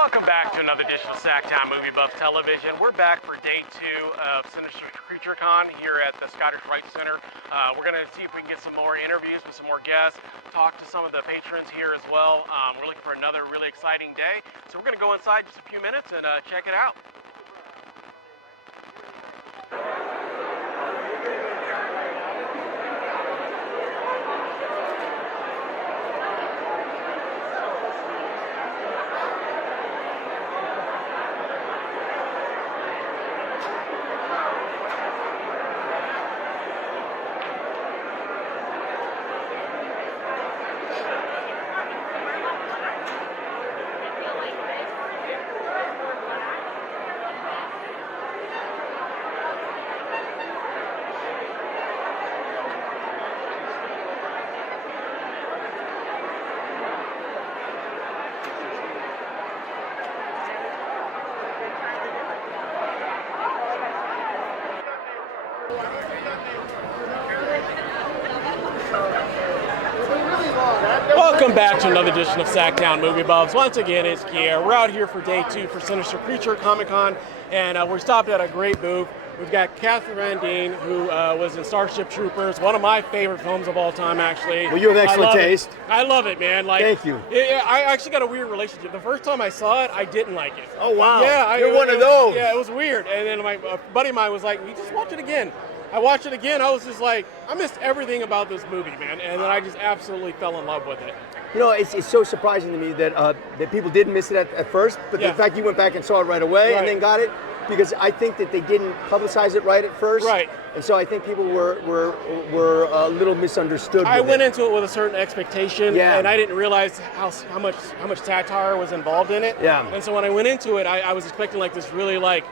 Welcome back to another edition of SacTown Movie Buff Television. We're back for day 2 of Sinister Creature Con here at the Scottish Rite Center. We're going to see if we can get some more interviews with some more guests, talk to some of the patrons here as well. We're looking for another really exciting day. So we're going to go inside just a few minutes and check it out. Welcome back to another edition of SacTown Movie Buffs. Once again, it's Kier. We're out here for day 2 for Sinister Creature Comic Con, and we're stopped at a great booth. We've got Catherine Van Dien, who was in Starship Troopers, one of my favorite films of all time, actually. Well, you have excellent taste. I love it, man. Like, thank you. I actually got a weird relationship. The first time I saw it, I didn't like it. Oh, wow. Yeah, You're one of those. Yeah, it was weird. And then my buddy of mine was like, you just watch it again. I watched it again. I was just like, I missed everything about this movie, man. And then I just absolutely fell in love with it. You know, it's so surprising to me that that people didn't miss it at first, but the fact you went back and saw it right away and then got it, because I think that they didn't publicize it right at first. Right. And so I think people were a little misunderstood. I went into it with a certain expectation, Yeah. and I didn't realize how much satire was involved in it. Yeah. And so when I went into it, I was expecting like this really like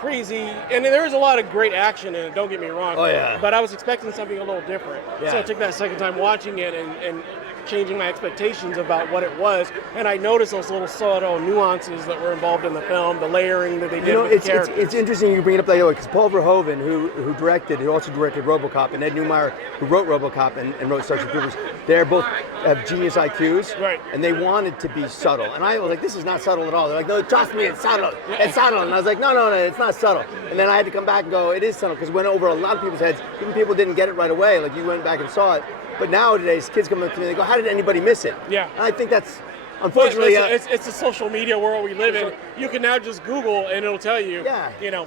crazy, and there was a lot of great action in it, don't get me wrong. Oh, yeah. But I was expecting something a little different. Yeah. So I took that second time watching it and changing my expectations about what it was, and I noticed those little subtle nuances that were involved in the film, the layering that they did with the characters. It's interesting you bring it up that way, because Paul Verhoeven, who also directed RoboCop, and Ed Neumeyer, who wrote RoboCop and wrote Starship Troopers, they're both have genius IQs, right? And they wanted to be subtle, and I was like, this is not subtle at all. They're like, no, trust me, it's subtle, it's subtle, and I was like, no, it's not subtle. And then I had to come back and go, it is subtle, because it went over a lot of people's heads. Even people didn't get it right away, like you went back and saw it. But nowadays, kids come up to me and they go, how did anybody miss it? Yeah. And I think that's, unfortunately... It's a social media world we live in. You can now just Google and it'll tell you,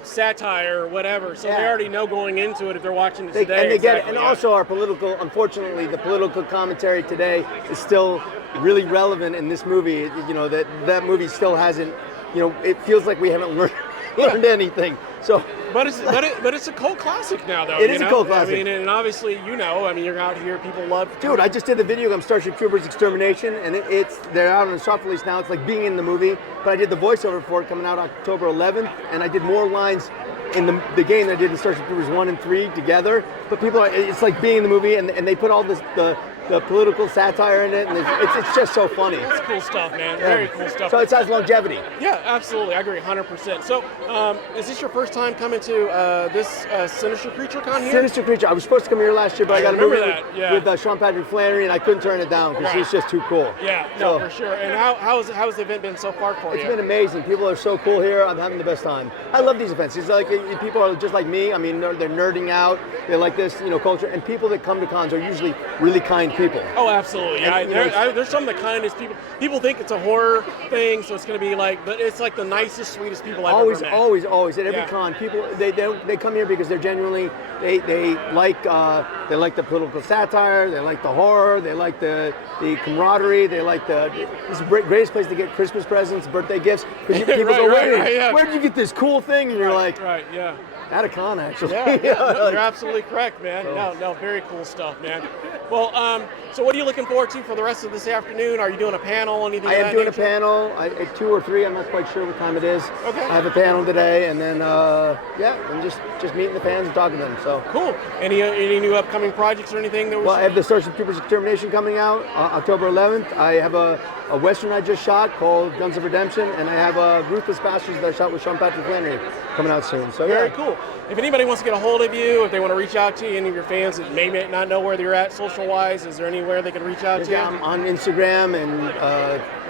satire or whatever. So they already know going into it if they're watching it today. And they get it. And also our political, unfortunately, the political commentary today is still really relevant in this movie. You know, that movie still hasn't, it feels like we haven't learned anything. So, but it's a cult classic now, though. It is a cult classic. I mean, and obviously, you're out here. People love. Dude, I just did the video game Starship Troopers Extermination, and they're out on a soft release now. It's like being in the movie. But I did the voiceover for it coming out October 11th, and I did more lines in the game than I did in Starship Troopers 1 and 3 together. But it's like being in the movie, and they put all the political satire in it, and it's just so funny. That's cool stuff, man. Yeah. Very cool stuff. So it has longevity. Yeah, absolutely. I agree 100%. So, is this your first time coming to this Sinister Creature Con here? Sinister Creature. I was supposed to come here last year, but I got a movie with Sean Patrick Flannery, and I couldn't turn it down because he's just too cool. Yeah, no, for sure. And how's the event been so far for you? It's been amazing. People are so cool here. I'm having the best time. I love these events. It's like people are just like me. I mean, they're nerding out. They like this, culture. And people that come to cons are usually really kind people. Oh, absolutely. There's some of the kindest people. People think it's a horror thing, so it's going to be like, but it's like the nicest, sweetest people I've ever met. Always at every con, people they come here because they're genuinely they like the political satire, they like the horror, they like the camaraderie, they like it's the greatest place to get Christmas presents, birthday gifts, because people go, where did you get this cool thing? And you're like, at a con, actually. Yeah, you're absolutely correct, man. No, very cool stuff, man. Well, so what are you looking forward to for the rest of this afternoon? Are you doing a panel, anything I am doing a panel, 2 or 3, I'm not quite sure what time it is. Okay. I have a panel today, and then, I'm just meeting the fans and talking to them, so. Cool. Any new upcoming projects or anything? I have the Starship Troopers Extermination coming out October 11th. I have a Western I just shot called Guns of Redemption, and I have a Ruthless Bastards that I shot with Sean Patrick Flannery coming out soon. So very cool. If anybody wants to get a hold of you, if they want to reach out to you, any of your fans that may not know where you're at social-wise, is there anywhere they can reach out to you? I'm on Instagram and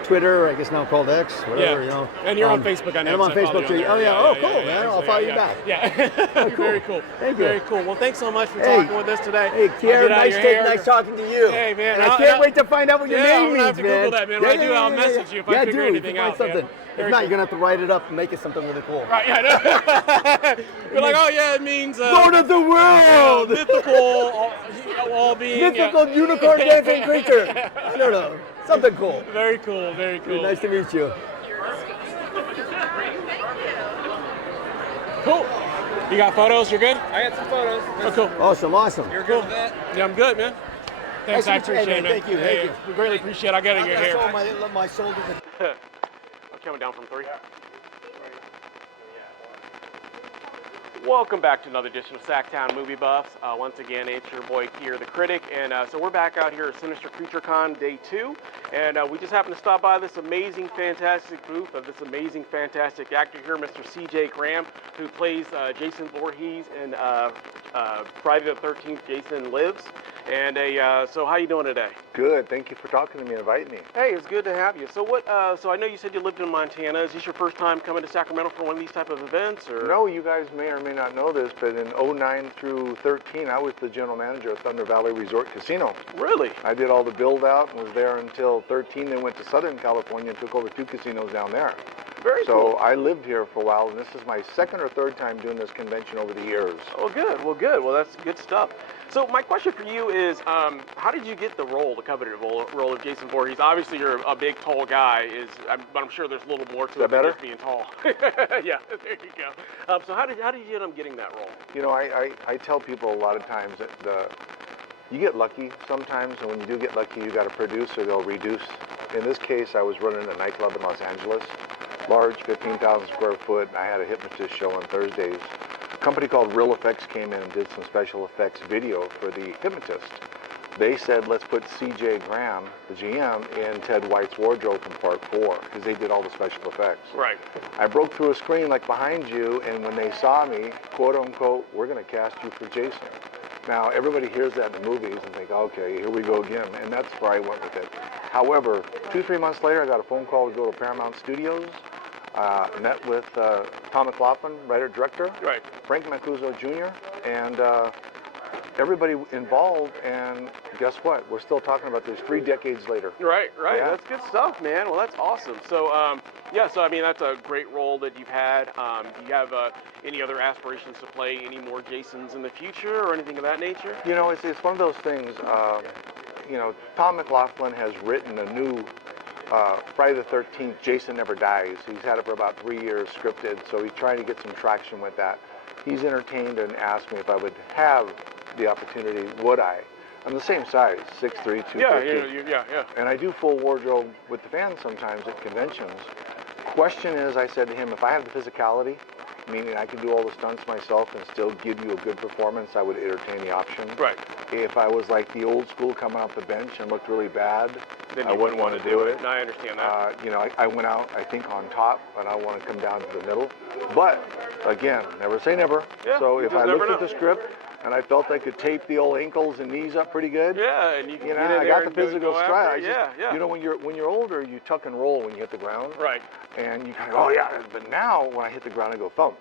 Twitter, I guess now called X, whatever, you know. And you're on Facebook, I know. And I'm on so I follow Facebook you too. on Oh there. yeah, cool, man. I'll follow you back. Yeah. Oh, cool. Very cool. Thank you. Very cool. Well, thanks so much for talking with us today. Hey, Kiara, nice talking to you. Hey, man. And I can't wait to find out what your name I'm means, gonna have to Google that, man. When I do, I'll message you if I figure anything out. Something. If not, you're gonna have to write it up and make it something really cool. Right, yeah, I know. You're like, oh yeah, it means Lord of the world! Mythical, all being mythical unicorn dancing creature. I don't know. Something cool. Very cool, very cool. Nice to meet you. Cool. You got photos? You're good? I got some photos. Oh, cool. Awesome. You're cool. Yeah, I'm good, man. Thanks, I appreciate it, man. Thank you. We greatly appreciate it. I gotta get here. My shoulders. I'm counting down from 3. Welcome back to another edition of SacTown Movie Buffs. Once again, it's your boy Kier, the critic, and so we're back out here at Sinister Creature Con Day 2, and we just happened to stop by this amazing, fantastic booth of this amazing, fantastic actor here, Mr. C.J. Graham, who plays Jason Voorhees in Friday the 13th, Jason Lives. And so how you doing today? Good. Thank you for talking to me and inviting me. Hey, it's good to have you. So so I know you said you lived in Montana. Is this your first time coming to Sacramento for one of these type of events, or? No, you guys may or may not know this, but in 09 through 13, I was the general manager of Thunder Valley Resort Casino. Really? I did all the build out and was there until 13. Then went to Southern California and took over 2 casinos down there. Very so cool. I lived here for a while, and this is my 2nd or 3rd time doing this convention over the years. Oh, good. Well, good. Well, that's good stuff. So my question for you is, how did you get the role, the coveted role of Jason Voorhees? Obviously, you're a big, tall guy, but I'm sure there's a little more to it than just being tall. Yeah, there you go. So how did you end up getting that role? You know, I tell people a lot of times that you get lucky sometimes, and when you do get lucky, you got a producer, they'll reduce. In this case, I was running a nightclub in Los Angeles, large, 15,000 square foot. I had a hypnotist show on Thursdays. A company called Real Effects came in and did some special effects video for the hypnotist. They said, let's put C.J. Graham, the GM, in Ted White's wardrobe from part 4, because they did all the special effects. Right. I broke through a screen like behind you, and when they saw me, quote unquote, we're going to cast you for Jason. Now, everybody hears that in the movies and think, okay, here we go again, and that's where I went with it. However, 2-3 months later, I got a phone call to go to Paramount Studios, met with Tom McLaughlin, writer-director, right. Frank Mancuso Jr., and everybody involved, and guess what? We're still talking about this 3 decades later. Right. Yeah. That's good stuff, man. Well, that's awesome. So, so I mean, that's a great role that you've had. Do you have any other aspirations to play any more Jasons in the future or anything of that nature? You know, it's one of those things, you know, Tom McLaughlin has written a new Friday the 13th, Jason Never Dies. He's had it for about 3 years scripted, so he's trying to get some traction with that. He's entertained and asked me if I would have the opportunity, would I? I'm the same size, 6'3", 250. Yeah. And I do full wardrobe with the fans sometimes at conventions. Question is, I said to him, if I have the physicality, meaning I can do all the stunts myself and still give you a good performance, I would entertain the option. Right. If I was like the old school coming off the bench and looked really bad, then I wouldn't want to do it. No, I understand that. You know, I went out, I think, on top, but I want to come down to the middle. But, again, never say never. Yeah, so if I looked know. at the script and I felt I could tape the old ankles and knees up pretty good, yeah, and you can you know, get in I there got the physical stride. Yeah. You know, when you're older, you tuck and roll when you hit the ground. Right. And you kind of go, oh yeah. But now, when I hit the ground, I go thump.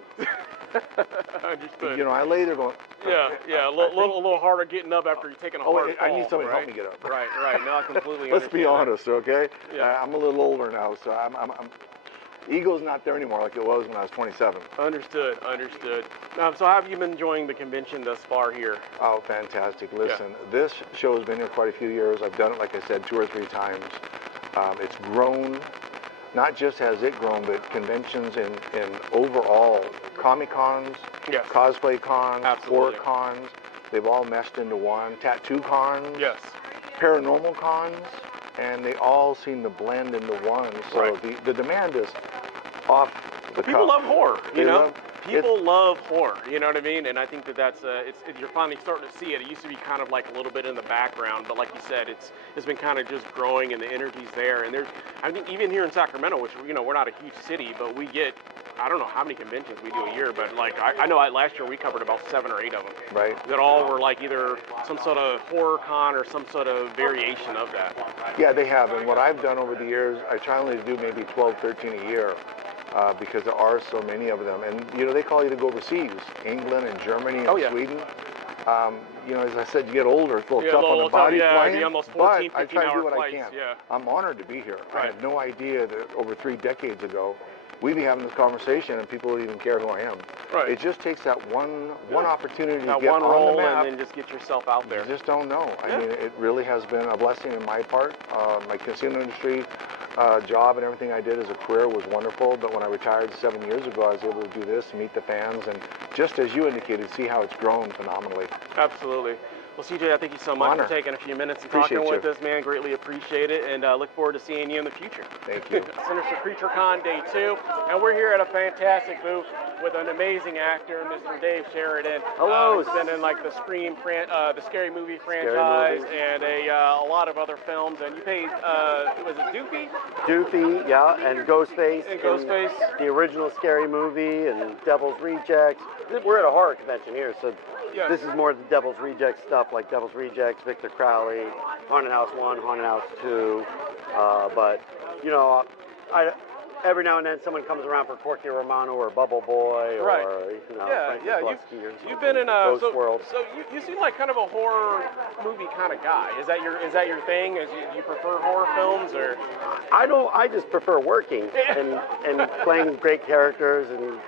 Understood. You know, I lay there going. Yeah. A little harder getting up after you're taking a hard fall. I need somebody to help me get up. Right. No, I completely Let's be honest, okay? Yeah. I'm a little older now, so I'm ego's not there anymore like it was when I was 27. Understood. So how have you been enjoying the convention thus far here? Oh, fantastic. Listen, this show has been here quite a few years. I've done it, like I said, 2 or 3 times. It's grown. Not just has it grown, but conventions in overall, Comic-Cons, yes. cosplay cons, Absolutely. horror cons, they've all meshed into one. Tattoo cons, Yes. paranormal cons, and they all seem to blend into one. So right. the demand is off People love horror, you know? People it's- love horror, you know what I mean? And I think that that's, you're finally starting to see it. It used to be kind of like a little bit in the background, but like you said, it's been kind of just growing and the energy's there. And I think even here in Sacramento, which, you know, we're not a huge city, but we get, I don't know how many conventions we do a year, but like, I know last year we covered about 7 or 8 of them. Right. That all were like either some sort of horror con or some sort of variation of that. Yeah, they have. And what I've done over the years, I try only to do maybe 12, 13 a year. Because there are so many of them. And, you know, they call you to go overseas, England and Germany and Sweden. You know, as I said, you get older, it's a little tough on the body flying, be on those 14, but I try to 15-hour do what flights, I can. yeah. I'm honored to be here. Right. I had no idea that over 3 decades ago, we'd be having this conversation and people don't even care who I am. Right. It just takes that one opportunity That to get one on role the map. and then just get yourself out there. You just don't know. Yeah. I mean, it really has been a blessing in my part. My casino industry job and everything I did as a career was wonderful, but when I retired 7 years ago, I was able to do this, meet the fans, and just as you indicated, see how it's grown phenomenally. Absolutely. Well, CJ, I thank you so much Honor. for taking a few minutes and Appreciate talking with you. us, man. Greatly appreciate it, and look forward to seeing you in the future. Thank you. Sinister Creature Con Day 2, and we're here at a fantastic booth with an amazing actor, Mr. Dave Sheridan. Hello. He's been in like the the Scary Movie franchise and a lot of other films. And you played, was it Doofy? Doofy, yeah, and Ghostface. And Ghostface. The original Scary Movie and Devil's Rejects. We're at a horror convention here, so Yes. this is more the Devil's Rejects stuff, like Devil's Rejects, Victor Crowley, Haunted House 1, Haunted House 2. But, you know, every now and then someone comes around for Corky Romano or Bubble Boy or, Right. you know, Yeah, Frankie yeah. Kowalski or You've been in Ghost World. So you seem like kind of a horror movie kind of guy. Is that your thing? Do you prefer horror films or? I just prefer working and playing great characters and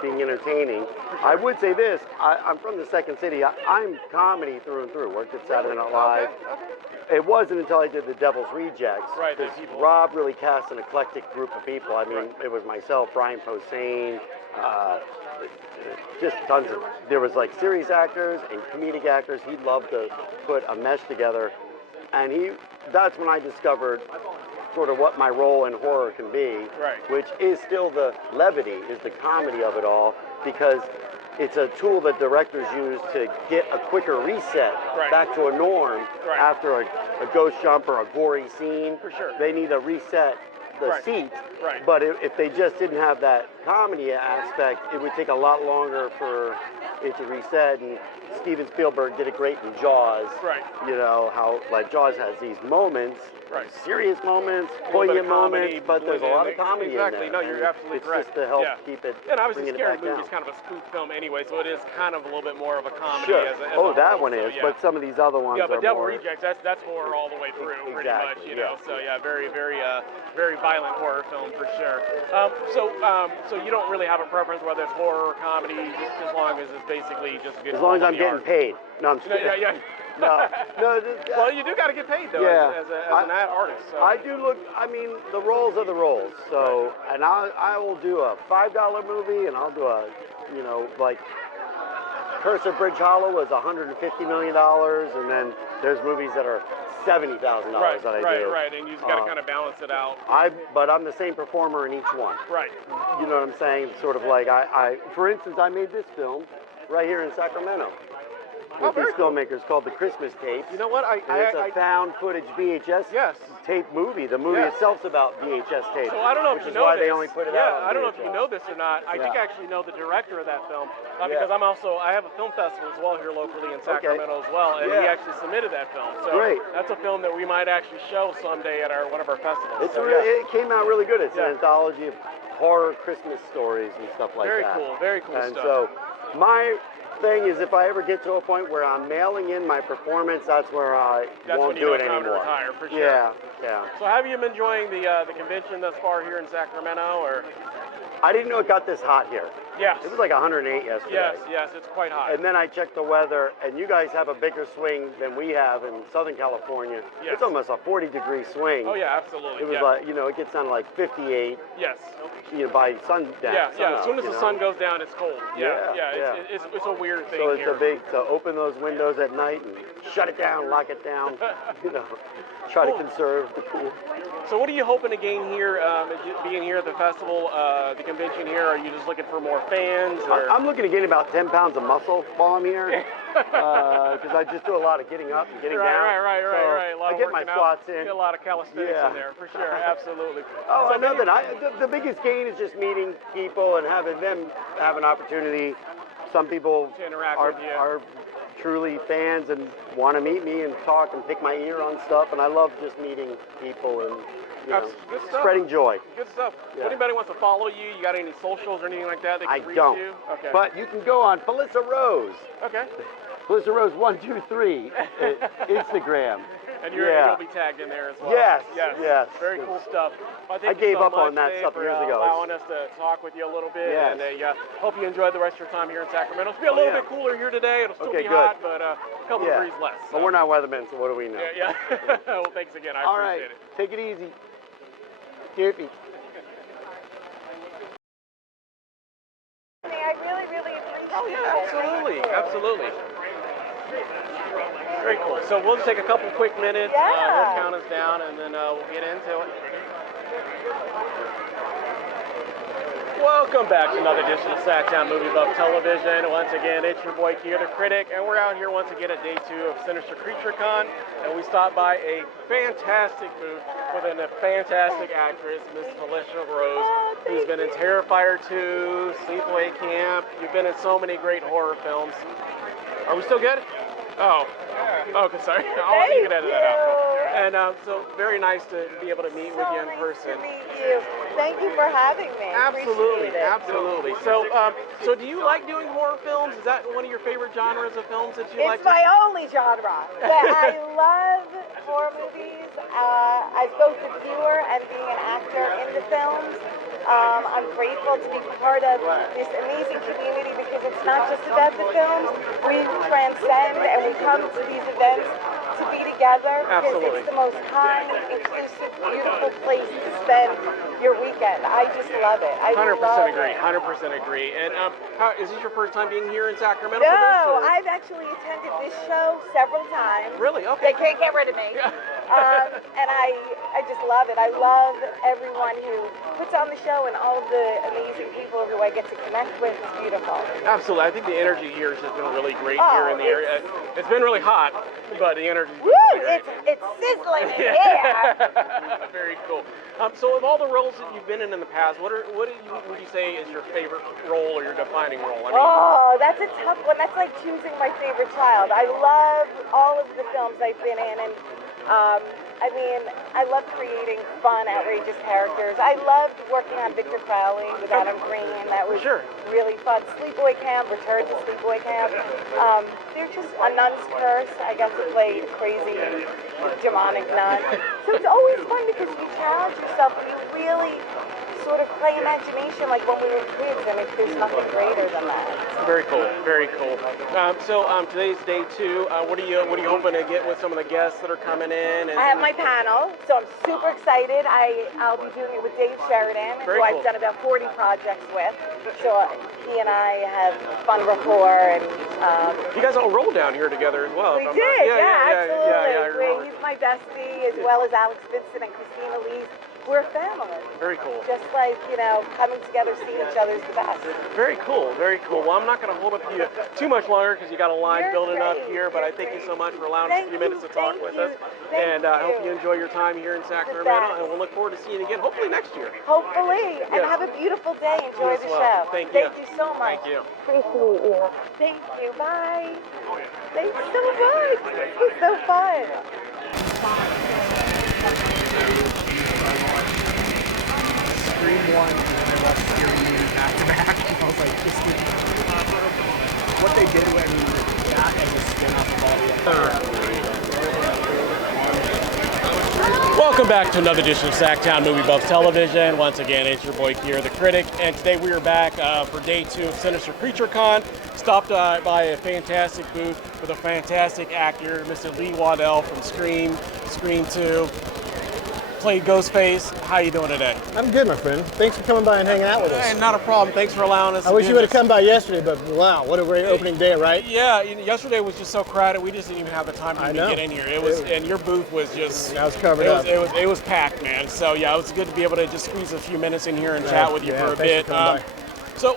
being entertaining. I would say this, I'm from the Second City. I'm comedy through and through. Worked at Saturday Night Live. Okay. It wasn't until I did the Devil's Rejects. Right, Because the people. Rob really cast an eclectic group of people. I mean, it was myself, Brian Posehn, just tons of, there was like serious actors and comedic actors. He loved to put a mesh together. And that's when I discovered sort of what my role in horror can be, Right. which is still the levity, is the comedy of it all, because it's a tool that directors use to get a quicker reset Right. back to a norm Right. after a ghost jump or a gory scene. For sure. They need to reset the Right. seat. Right. But if they just didn't have that comedy aspect, it would take a lot longer for it to reset. And Steven Spielberg did it great in Jaws. Right. You know, how like Jaws has these moments, Right. serious moments, A little bit poignant of comedy, moments, but there's a lot of comedy Exactly. in there. No, you're absolutely it's correct. just to help Yeah. keep it, And obviously, bringing it Scary back Movie down. is kind of a spoof film anyway, so it is kind of a little bit more of a comedy. Sure. As a That whole, one so, is, yeah. but some of these other ones Yeah, are but Devil more. Rejects, that's horror all the way through, pretty much, Exactly, you know. yeah. So yeah, very, very violent horror film for sure. So you don't really have a preference whether it's horror or comedy, just as long as it's basically just good. As long as I'm quality getting art. paid. No, I'm just kidding. Yeah. No. Well, you do got to get paid though, Yeah. as an ad artist. So. I do look. I mean, the roles are the roles. So, and I will do a $5 movie, and I'll do a, you know, like Curse of Bridge Hollow was $150 million, and then there's movies that are $70,000 that I do. Right, and you just got to kind of balance it out. But I'm the same performer in each one. Right. You know what I'm saying? Sort of like for instance, I made this film right here in Sacramento with these filmmakers called The Christmas Tapes. You know what? It's a found footage VHS Yes. tape movie. The movie Yes. itself's about VHS tapes. So I don't know if which you is know why this. they only put it yeah, out. on I don't know if you VHS. know this or not. I think I actually know the director of that film because I have a film festival as well here locally in Sacramento as well, and he Yeah. actually submitted that film. So Great. that's a film that we might actually show someday at one of our festivals. It's So, it came out really good. It's Yeah. an anthology of horror Christmas stories and stuff like Very that. cool, very cool And stuff. so my thing is, if I ever get to a point where I'm mailing in my performance, that's where I That's won't when you do know it it's time to anymore. retire, for sure. Yeah. So have you been enjoying the convention thus far here in Sacramento, or? I didn't know it got this hot here. Yes. It was like 108 yesterday. Yes, it's quite hot. And then I checked the weather, and you guys have a bigger swing than we have in Southern California. Yes. It's almost a 40-degree swing. Oh yeah, absolutely. It was like, you know, it gets down to like 58, Yes. you know, by sundown. Yeah. As soon as you the know? sun goes down, it's cold. Yeah. It's a weird thing So it's here. a big to open those windows at night and shut it down, lock it down, you know, try to conserve the cool. So what are you hoping to gain here, being here at the festival, the convention here? Are you just looking for more fans? Or? I'm looking to gain about 10 pounds of muscle while I'm here, because I just do a lot of getting up and getting down. Right. A lot I of get my working squats out. in. Get a lot of calisthenics in there, for sure, absolutely. Oh, so nothing. The biggest gain is just meeting people and having them have an opportunity. Some people to interact are, with you. are truly fans and want to meet me and talk and pick my ear on stuff, and I love just meeting people and Good stuff. spreading joy. Good stuff. Yeah. If anybody wants to follow you, you got any socials or anything like that? They can reach don't. you? Okay. But you can go on Felissa Rose. Okay. Felissa Rose 123 Instagram. And you'll be tagged in there as well. Yes. Very cool stuff. Well, I gave up on that stuff years ago. Allowing us to talk with you a little bit. Yes. And hope you enjoyed the rest of your time here in Sacramento. It'll be a little bit cooler here today. It'll still be hot, but a couple degrees less. So. But we're not weathermen, so what do we know? Yeah. Well, thanks again. I appreciate it. Take it easy. Chippy. I really appreciate it. Absolutely. Very cool. So we'll just take a couple quick minutes. Yeah. He'll count us down, and then we'll get into it. Welcome back to another edition of SacTown Movie Buff Television. Once again, it's your boy Keir the Critic, and we're out here once again at day 2 of Sinister Creature Con, and we stopped by a fantastic booth with a fantastic actress, Miss Felissa Rose, who's been in Terrifier 2, Sleepaway Camp. You've been in so many great horror films. Are we still good? Oh. Okay, sorry. You can edit that out. And so very nice to be able to meet with you in person. To meet you. Thank you for having me. Absolutely. Appreciate it. So do you like doing horror films? Is that one of your favorite genres of films that you like? It's my only genre. But I love horror movies. As both a viewer and being an actor in the films. I'm grateful to be part of this amazing community because it's not just about the films. We transcend and we come to these events to be together because it's the most kind, inclusive, beautiful place to spend your weekend. I just love it. I 100% love agree. it. 100% agree. And is this your first time being here in Sacramento? No, for this, or? I've actually attended this show several times. Really? Okay. They can't get rid of me. And I just love it. I love everyone who puts on the show and all of the amazing people who I get to connect with. It's beautiful. Absolutely. I think the energy here has just been really great here in the area. It's been really hot, but the energy is really great. It's sizzling in here. Very cool. So of all the roles that you've been in the past, what would you say is your favorite role or your defining role? I mean, that's a tough one. That's like choosing my favorite child. I love all of the films I've been in, and I love creating fun, outrageous characters. I loved working on Victor Crowley with Adam Green. That was really fun. Sleepaway Camp, Return to Sleepaway Camp. They're just a nun's curse. I got to play crazy, demonic nun. So it's always fun because you challenge yourself and you really sort of play imagination like when we were kids, and there's nothing greater than that. Very cool, very cool. So today's day 2. What are you hoping to get with some of the guests that are coming in? And I have my panel, so I'm super excited. I'll be doing it with Dave Sheridan, who I've done about 40 projects with. So he and I have fun rapport, and you guys all rolled down here together as well. We did, absolutely. Yeah, He's my bestie, as well as Alex Vincent and Christina Lee. We're a family. Very cool. Just like, coming together, seeing each other is the best. Very cool, very cool. Well, I'm not going to hold up you too much longer because you got a line building up here, but I thank you so much for allowing us a few minutes to talk with us. And I hope you enjoy your time here in Sacramento, and we'll look forward to seeing you again, hopefully next year. Hopefully. And have a beautiful day. Enjoy the show. Thank you. Thank you so much. Thank you. Appreciate you. Thank you. Bye. Thanks so much. This was so fun. Scream 1 and then I watched Scary Movie back to back. I was like, this is what they did when that and the spin-off of all the Welcome back to another edition of SacTown Movie Buff Television. Once again, it's your boy Keir the Critic, and today we are back for day 2 of Sinister Creature Con. Stopped by a fantastic booth with a fantastic actor, Mr. Lee Waddell from Scream 2. played Ghostface. How you doing today? I'm good, my friend. Thanks for coming by and hanging out with us. Hey, not a problem. Thanks for allowing us. I wish you would have come by yesterday, but wow, what a great opening day, right? Yeah, yesterday was just so crowded. We just didn't even have the time to I even know. get in here. It was, and your booth was just. I was covered up. It was packed, man. So yeah, it was good to be able to just squeeze a few minutes in here and chat with you for a bit. For coming by. So.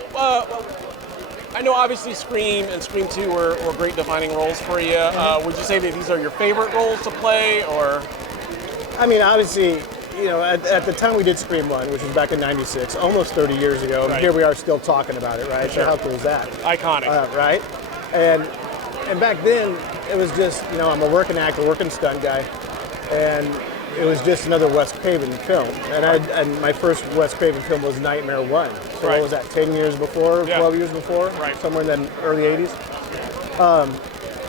I know obviously Scream and Scream 2 were great defining roles for you. Would you say that these are your favorite roles to play, or? I mean, obviously, you know, at the time we did Scream 1, which was back in '96, almost 30 years ago, and here we are still talking about it, right? Sure. So how cool is that? Iconic. Right? And back then, it was just, you know, I'm a working actor, working stunt guy, and it was just another Wes Craven film. And my first Wes Craven film was Nightmare 1. So what was that, 10 years before, 12 years before? Right. Somewhere in the early 80s.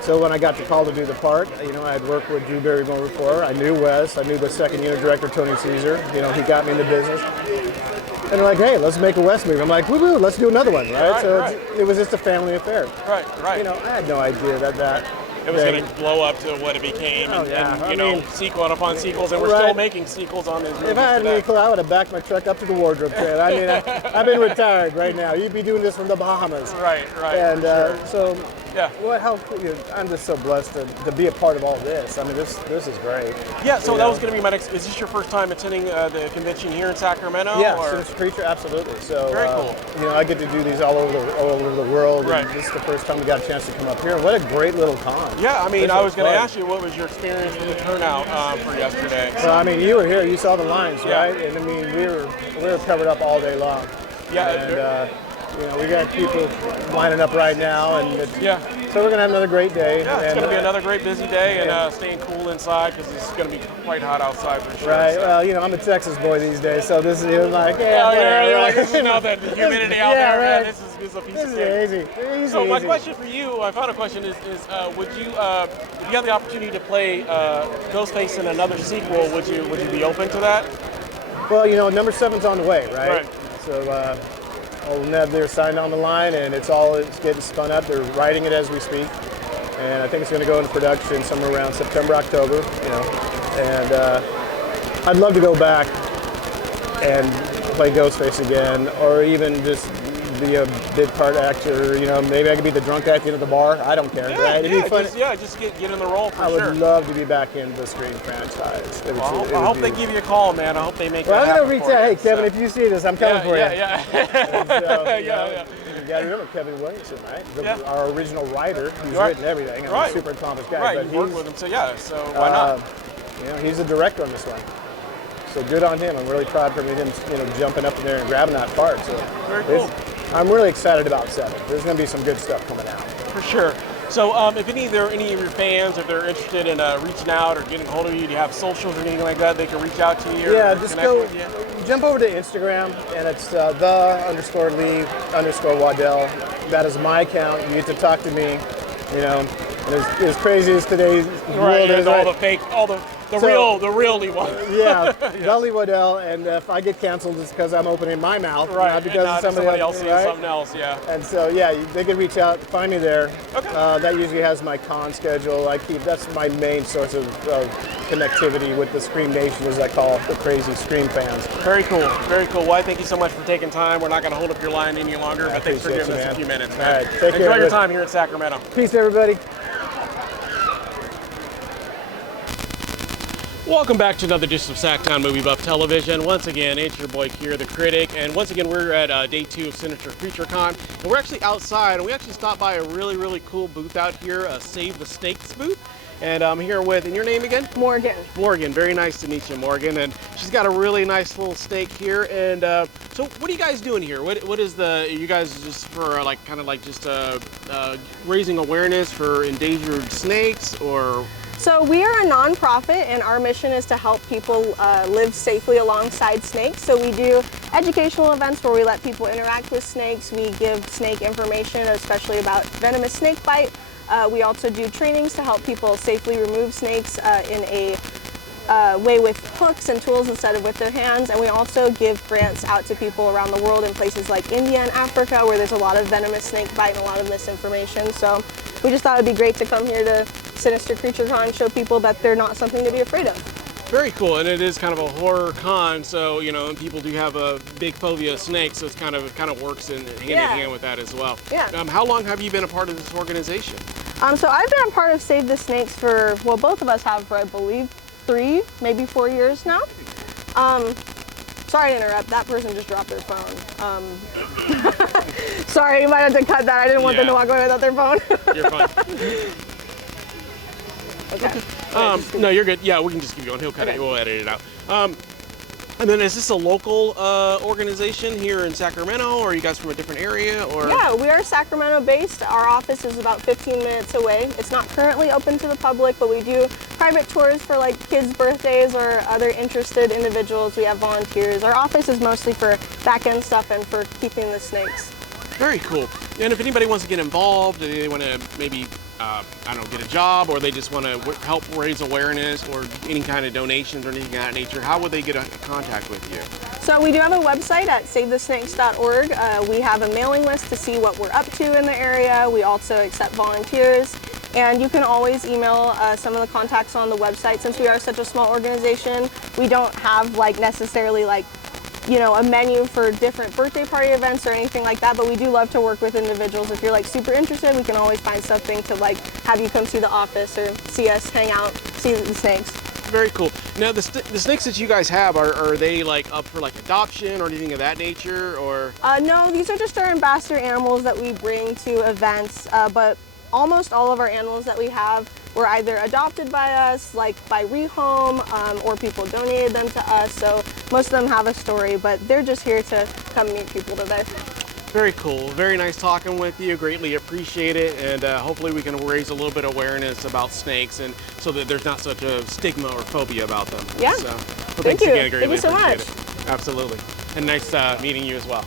So when I got the call to do the part, you know, I had worked with Drew Barrymore before. I knew Wes. I knew the second unit director, Tony Caesar. You know, he got me in the business. And they're like, hey, let's make a Wes movie. I'm like, woo-hoo, let's do another one, right? It was just a family affair. Right. You know, I had no idea that it was going to blow up to what it became, and you know, sequel upon sequels, and we're still making sequels on these movies. If I had any clue, I would have backed my truck up to the wardrobe trailer. I mean, I've been retired right now. You'd be doing this from the Bahamas. Right. And so, yeah. Well, how cool! I'm just so blessed to be a part of all this. I mean, this is great. Yeah. So that was going to be my next. Is this your first time attending the convention here in Sacramento? Yeah, Sinister Creature, absolutely. So very cool. You know, I get to do these all over the world. Right. And this is the first time we got a chance to come up here. What a great little con. Yeah, I mean, I was going to ask you, what was your experience with the turnout for yesterday? Well, I mean, you were here. You saw the lines, right? And I mean, we were covered up all day long. Yeah. And you know, we got people lining up right now, and so we're gonna have another great day. Yeah, it's gonna be another great busy day, and staying cool inside because it's gonna be quite hot outside for sure. Right. So. Well, you know, I'm a Texas boy these days, so this is like, you're like, this is not the humidity out there, man. This is a piece of cake. Easy. So my question for you, my final question is would you, if you had the opportunity to play Ghostface in another sequel, would you be open to that? Well, you know, number 7's on the way, right? So. Old Neb there signed on the line, and it's getting spun up. They're writing it as we speak, and I think it's going to go into production somewhere around September, October. You know, and I'd love to go back and play Ghostface again, or even just be a bit part actor. You know, maybe I could be the drunk guy at the end of the bar. I don't care. Right? It'd be fun. Just get in the role for I sure. would love to be back in the Scream franchise. I hope they give you a call, man. I hope they make that I'm happen. going to reach out. Hey, Kevin, if you see this, I'm coming for you. Yeah. You got to remember Kevin Williamson, right? Our original writer, who's written everything. He's a super accomplished guy. Right, but you worked with him, so why not? You know, he's the director on this one. So good on him. I'm really proud for him, you know, jumping up in there and grabbing that part. So very cool. I'm really excited about 7. There's going to be some good stuff coming out. For sure. So if any of your fans, if they're interested in reaching out or getting a hold of you, do you have socials or anything like that they can reach out to you? Yeah, just go jump over to Instagram, and it's the_Lee_Waddell. That is my account. You get to talk to me, you know. And as crazy as today's world is, all the fake, the real Lee Waddell. Yeah, the Lee Waddell, and if I get canceled, it's because I'm opening my mouth, not because of somebody else seeing something else. Yeah. And so they can reach out, find me there. Okay. That usually has my con schedule. That's my main source of connectivity with the Scream Nation, as I call the crazy Scream fans. Very cool, very cool. Well, thank you so much for taking time. We're not going to hold up your line any longer, but thanks for giving us a few minutes, man. All right, take care. Enjoy your time here in Sacramento. Peace, everybody. Welcome back to another edition of SacTown Movie Buff Television. Once again, it's your boy Kier, the critic, and once again we're at day 2 of Sinister Creature Con, and we're actually outside, and we actually stopped by a really, really cool booth out here, a Save the Snakes booth. And I'm here with, and your name again? Morgan. Morgan, very nice to meet you, Morgan. And she's got a really nice little snake here. And so what are you guys doing here? What is you guys just for raising awareness for endangered snakes, or? So we are a nonprofit, and our mission is to help people live safely alongside snakes. So we do educational events where we let people interact with snakes. We give snake information, especially about venomous snake bite. We also do trainings to help people safely remove snakes in a way with hooks and tools instead of with their hands. And we also give grants out to people around the world in places like India and Africa, where there's a lot of venomous snake bite and a lot of misinformation. So we just thought it'd be great to come here to Sinister Creature Con and show people that they're not something to be afraid of. Very cool, and it is kind of a horror con, so and people do have a big phobia of snakes, so it kind of works in hand with that as well. Yeah. How long have you been a part of this organization? So I've been a part of Save the Snakes for, well, both of us have for, I believe, 3, maybe 4 years now. Sorry to interrupt, that person just dropped their phone. Sorry, you might have to cut that. I didn't want them to walk away without their phone. You're fine. Okay. No, you're good. Yeah, we can just keep going. He'll cut it. We'll edit it out. And then is this a local organization here in Sacramento, or are you guys from a different area? Or Yeah, we are Sacramento based. Our office is about 15 minutes away. It's not currently open to the public, but we do private tours for like kids' birthdays or other interested individuals. We have volunteers. Our office is mostly for back-end stuff and for keeping the snakes. Very cool. And if anybody wants to get involved, they want to maybe get a job, or they just want to help raise awareness, or any kind of donations or anything of that nature, how would they get in contact with you? So we do have a website at savethesnakes.org. We have a mailing list to see what we're up to in the area. We also accept volunteers. And you can always email some of the contacts on the website. Since we are such a small organization, we don't have necessarily a menu for different birthday party events or anything like that, but we do love to work with individuals. If you're super interested, we can always find something to have you come see the office or see us hang out, see the snakes. Very cool. Now the snakes that you guys have, are they up for adoption or anything of that nature, or? No, these are just our ambassador animals that we bring to events, but almost all of our animals that we have were either adopted by us, by rehome, or people donated them to us. So most of them have a story, but they're just here to come meet people today. Very cool. Very nice talking with you. Greatly appreciate it, and hopefully we can raise a little bit of awareness about snakes, and so that there's not such a stigma or phobia about them. Yeah. So, Thank you. Again, Thank you so much. It. Absolutely. And nice meeting you as well.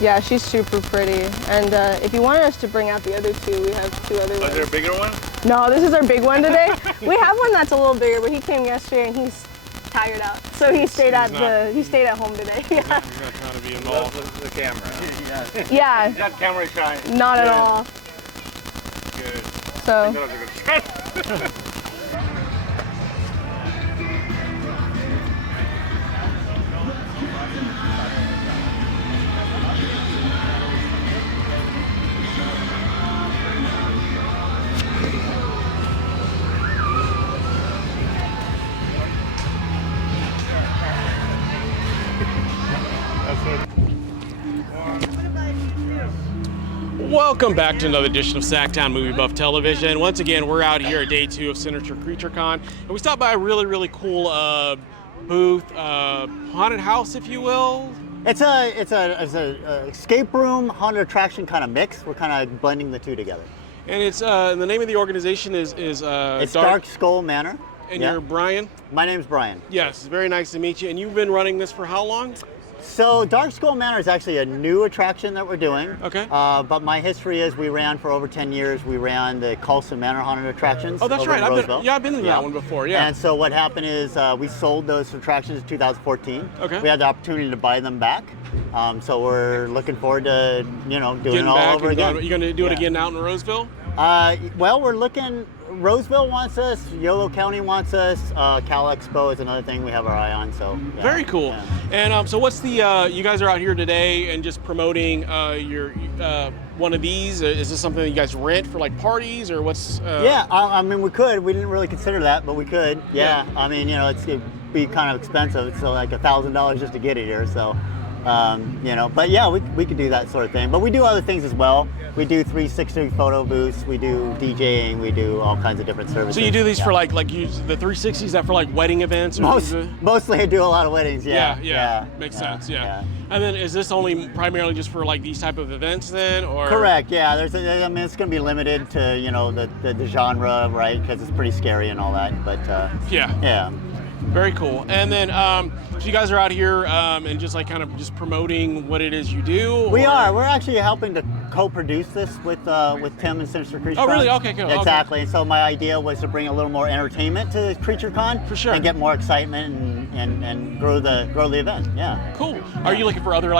Yeah, she's super pretty. And if you wanted us to bring out the other two, we have 2 other ones. Is there a bigger one? No, this is our big one today. We have one that's a little bigger, but he came yesterday and he's tired out. So he stayed at home today. Yeah. He's not trying to be involved. With the camera. Yeah. Not camera shy. Not at all. Good. So. That was a good shot. Welcome back to another edition of SacTown Movie Buff Television. Once again, we're out here at day 2 of Sinister CreatureCon, and we stopped by a really cool booth, haunted house, if you will. It's a escape room haunted attraction kind of mix. We're kind of blending the two together. And it's the name of the organization is it's Dark Skull Manor. And you're Brian? My name's Brian. Yes, very nice to meet you. And you've been running this for how long? So Dark Skull Manor is actually a new attraction that we're doing. Okay. But my history is we ran for over 10 years. We ran the Colson Manor haunted attractions. Oh, that's right. I've been to that one before. Yeah. And so what happened is we sold those attractions in 2014. Okay. We had the opportunity to buy them back. So we're looking forward to doing it all over again. You're going to do it again out in Roseville? Well, we're looking. Roseville wants us. Yolo County wants us. Cal Expo is another thing we have our eye on. So yeah. Very cool. Yeah. And so, what's the? You guys are out here today and just promoting your one of these. Is this something that you guys rent for parties, or what's? Yeah, I mean we could. We didn't really consider that, but we could. Yeah. I mean it'd be kind of expensive. It's $1,000 just to get it here. So. But yeah, we could do that sort of thing. But we do other things as well. We do 360 photo booths. We do DJing. We do all kinds of different services. So you do these for the 360s? Is that for wedding events? Or mostly I do a lot of weddings. Yeah. Makes sense. Yeah. And then is this only primarily just for these type of events then, or? Correct. Yeah. It's going to be limited to the genre, right? Because it's pretty scary and all that. But yeah. Very cool. And then, so you guys are out here and just kind of just promoting what it is you do? We are. We're actually helping to co-produce this with Tim and Sinister CreatureCon. Oh, really? Okay, cool. Exactly. Okay. And so my idea was to bring a little more entertainment to CreatureCon. For sure. And get more excitement and grow the event. Yeah. Cool. Are you looking for other